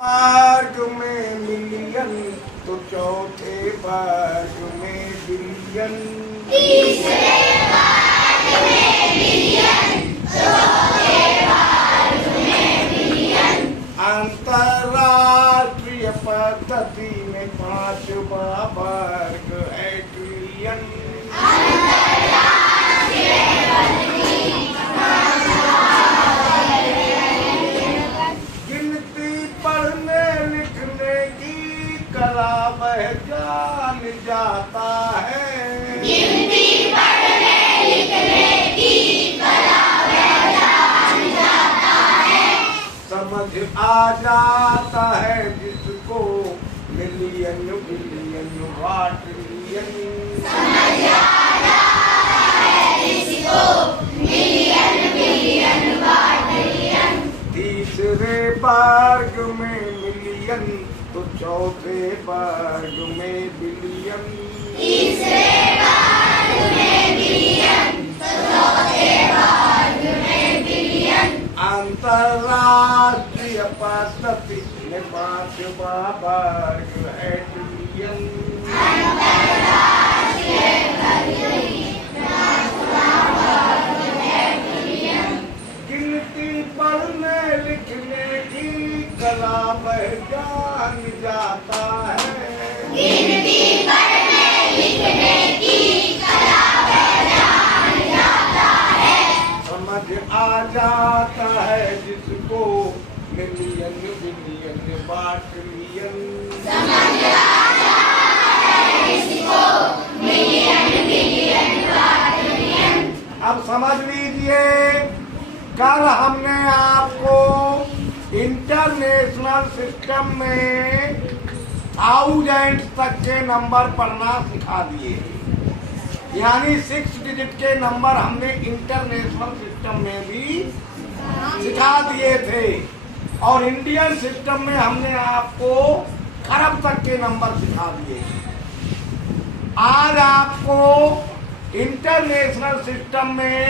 वर्ग में मिलियन तो चौथे वर्ग में बिलियन, तीसरे वर्ग में मिलियन, चौथे वर्ग में बिलियन, अंतर्राष्ट्रीय पद्धति में पांचवा वर्ग है ट्रिलियन, अंतर्राष्ट्रीय पद्धति गिनती पढ़ने लिखने की कला वह जान जाता है, गिनती पढ़ने लिखने की कला वह जान जाता है, समझ आ जाता है जिसको मिलियन बिलियन क्वाड्रिलियन, समझ आ जाता है जिसको मिलियन बिलियन क्वाड्रिलियन, तीसरे वर्ग में मिलियन तो चौथे वर्ग में बिलियन, तीसरे वर्ग में बिलियन, चौथे वर्ग में बिलियन, अंतर्राष्ट्रीय पद्धति में पांचवा वर्ग है ट्रिलियन, अंतर्राष्ट्रीय पद्धति पांचवा वर्ग है बिलियन, गिनती पढ़ने लिखने की कला वह जान जाता है, गिनती पढ़ने लिखने की कला वह जान जाता है, समझ आ जाता है जिसको मिलियन बिलियन क्वाड्रिलियन, समझ आ जाता है जिसको मिलियन बिलियन क्वाड्रिलियन, अब समझ लीजिए कल हमने आपको इंटरनेशनल सिस्टम में 1000 तक के नंबर पढ़ना सिखा दिए, यानी 6 डिजिट के नंबर हमने इंटरनेशनल सिस्टम में भी सिखा दिए थे, और इंडियन सिस्टम में हमने आपको खरब तक के नंबर सिखा दिए। आज आपको इंटरनेशनल सिस्टम में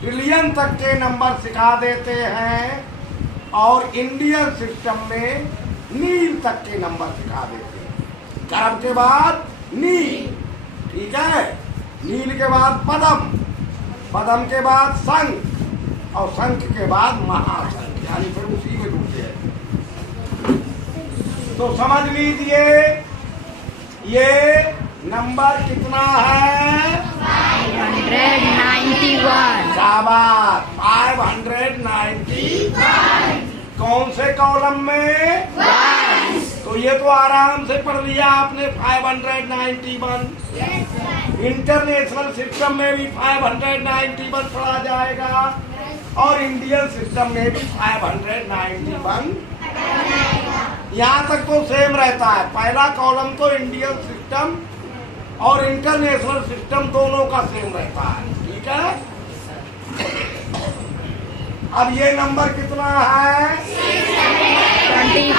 ट्रिलियन तक के नंबर सिखा देते हैं, और इंडियन सिस्टम में नील तक के नंबर सिखा देते हैं। खरब के बाद नील, ठीक है, नील के बाद पदम, पदम के बाद संख, और संख के बाद महासंख, यानी फिर उसी में रुके हैं। तो समझ लीजिए ये नंबर कितना है, 591। शाबाश, 591। कौन से कॉलम में, तो ये तो आराम से पढ़ लिया आपने 591। इंटरनेशनल सिस्टम में भी 591 पढ़ा जाएगा, और इंडियन सिस्टम में भी 591। यहाँ तक तो सेम रहता है, पहला कॉलम तो इंडियन सिस्टम और इंटरनेशनल सिस्टम दोनों का सेम रहता है, ठीक है। अब ये नंबर कितना है, 25।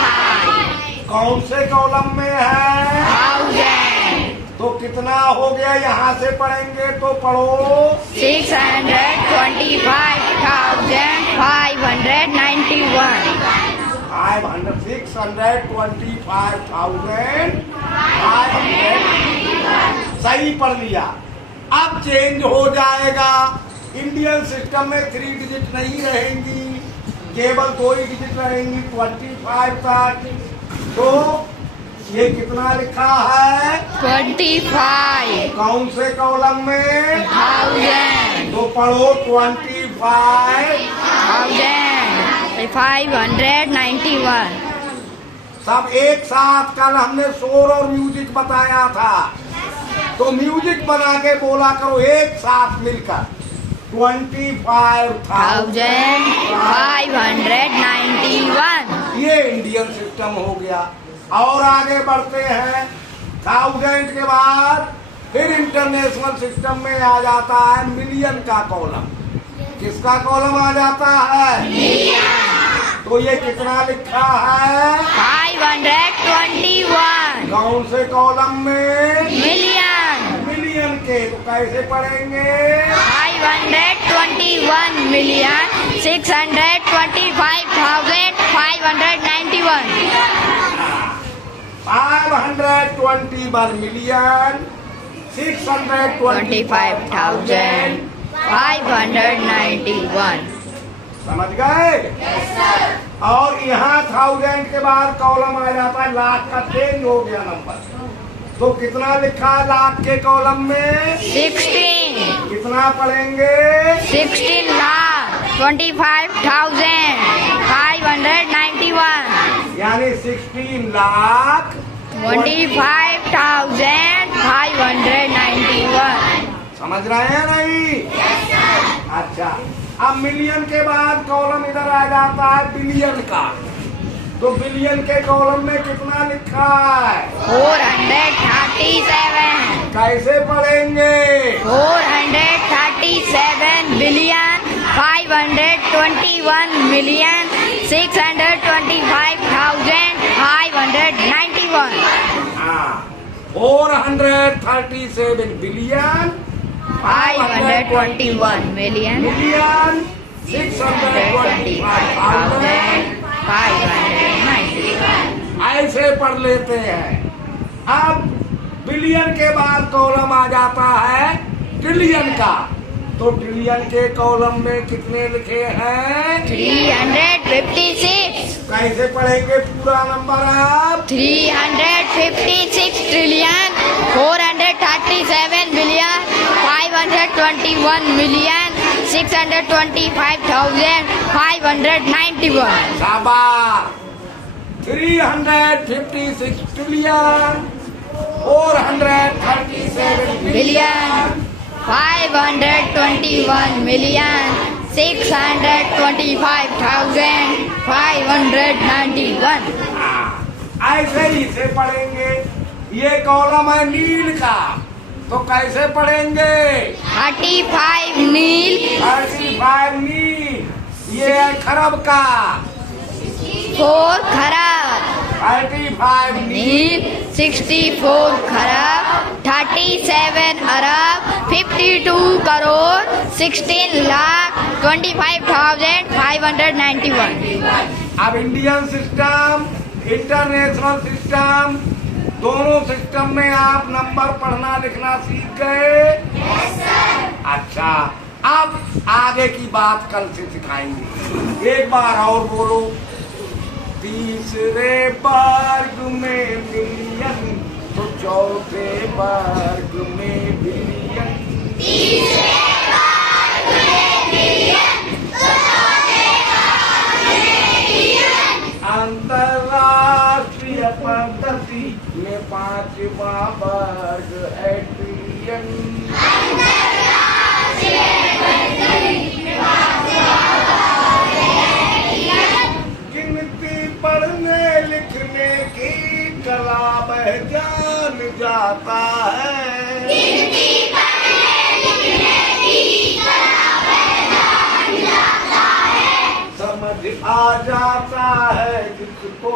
कौन से कॉलम में है, 1000। तो कितना हो गया, यहाँ से पढ़ेंगे तो पढ़ो, 625,591। 625,500 सही पढ़ लिया। अब चेंज हो जाएगा, इंडियन सिस्टम में 3 डिजिट नहीं रहेंगी, केवल 2 ही डिजिट रहेंगी 25 तक। तो ये कितना लिखा है, 25। कौन से कॉलम में, 1000। तो पढ़ो 25। 591। सब एक साथ। कल हमने शोर और म्यूजिक बताया था, तो म्यूजिक बना के बोला करो एक साथ मिलकर, 25,591। ये इंडियन सिस्टम हो गया। और आगे बढ़ते हैं, 1000 के बाद फिर इंटरनेशनल सिस्टम में आ जाता है मिलियन का कॉलम। किसका कॉलम आ जाता है, तो ये कितना लिखा है, 521। कौन से कॉलम में, मिलियन। मिलियन के। तो कैसे पढ़ेंगे, 520। 621 million 625,591. 521 million 25,591. समझ गए? और यहाँ 1000 के बाद कॉलम आ जाता है लाख का, चेंज हो गया नंबर। तो कितना लिखा है लाख के कॉलम में? 16. कितना पढ़ेंगे? 16 lakh 25,591. यानी 16 लाख 25,591. समझ रहे हैं नहीं? अच्छा, अब मिलियन के बाद कॉलम इधर आ जाता है बिलियन का। तो बिलियन के कॉलम में कितना लिखा है? 437. कैसे पढ़ेंगे? 437 billion 521 million 625,591. हाँ, 437 बिलियन 521 million मिलियन 625,591. ऐसे पढ़ लेते हैं। अब बिलियन के बाद कॉलम आ जाता है ट्रिलियन का। तो ट्रिलियन के कॉलम में कितने लिखे हैं? 356. कैसे पढ़ेंगे पूरा नंबर आप? 356 trillion 437 billion 521 million 625,591. शाबाश। 356 ट्रिलियन 437 बिलियन 521 million 625,591. ऐसे ही से पढ़ेंगे। ये कॉलम है नील का, तो कैसे पढ़ेंगे? 35 नील 35 नील। ये है खरब का, 4 खरब 35 नील। 64 खरब 37 अरब 52 करोड़ 16 लाख 25,591. अब इंडियन सिस्टम, इंटरनेशनल सिस्टम, दोनों सिस्टम में आप नंबर पढ़ना लिखना सीख गए? अच्छा, अब आगे की बात कल से सिखाएंगे। एक बार और बोलो। तीसरे वर्ग में मिलियन, तो चौथे वर्ग में बिलियन। तीसरे वर्ग में मिलियन, तो चौथे वर्ग में बिलियन। अंतरराष्ट्रीय पद्धति में 5वां वर्ग है ट्रिलियन। अंतरराष्ट्रीय पद्धति में 5वां वर्ग है ट्रिलियन। गिनती पढ़ने लिखने की कला वह जान जाता है। गिनती पढ़ने लिखने की कला वह जान जाता है। समझ आ जाता है जिसको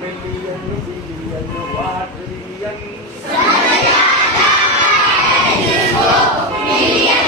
मिलियन बिलियन वा ट्रिलियन। समझ आता है जिसको मिलियन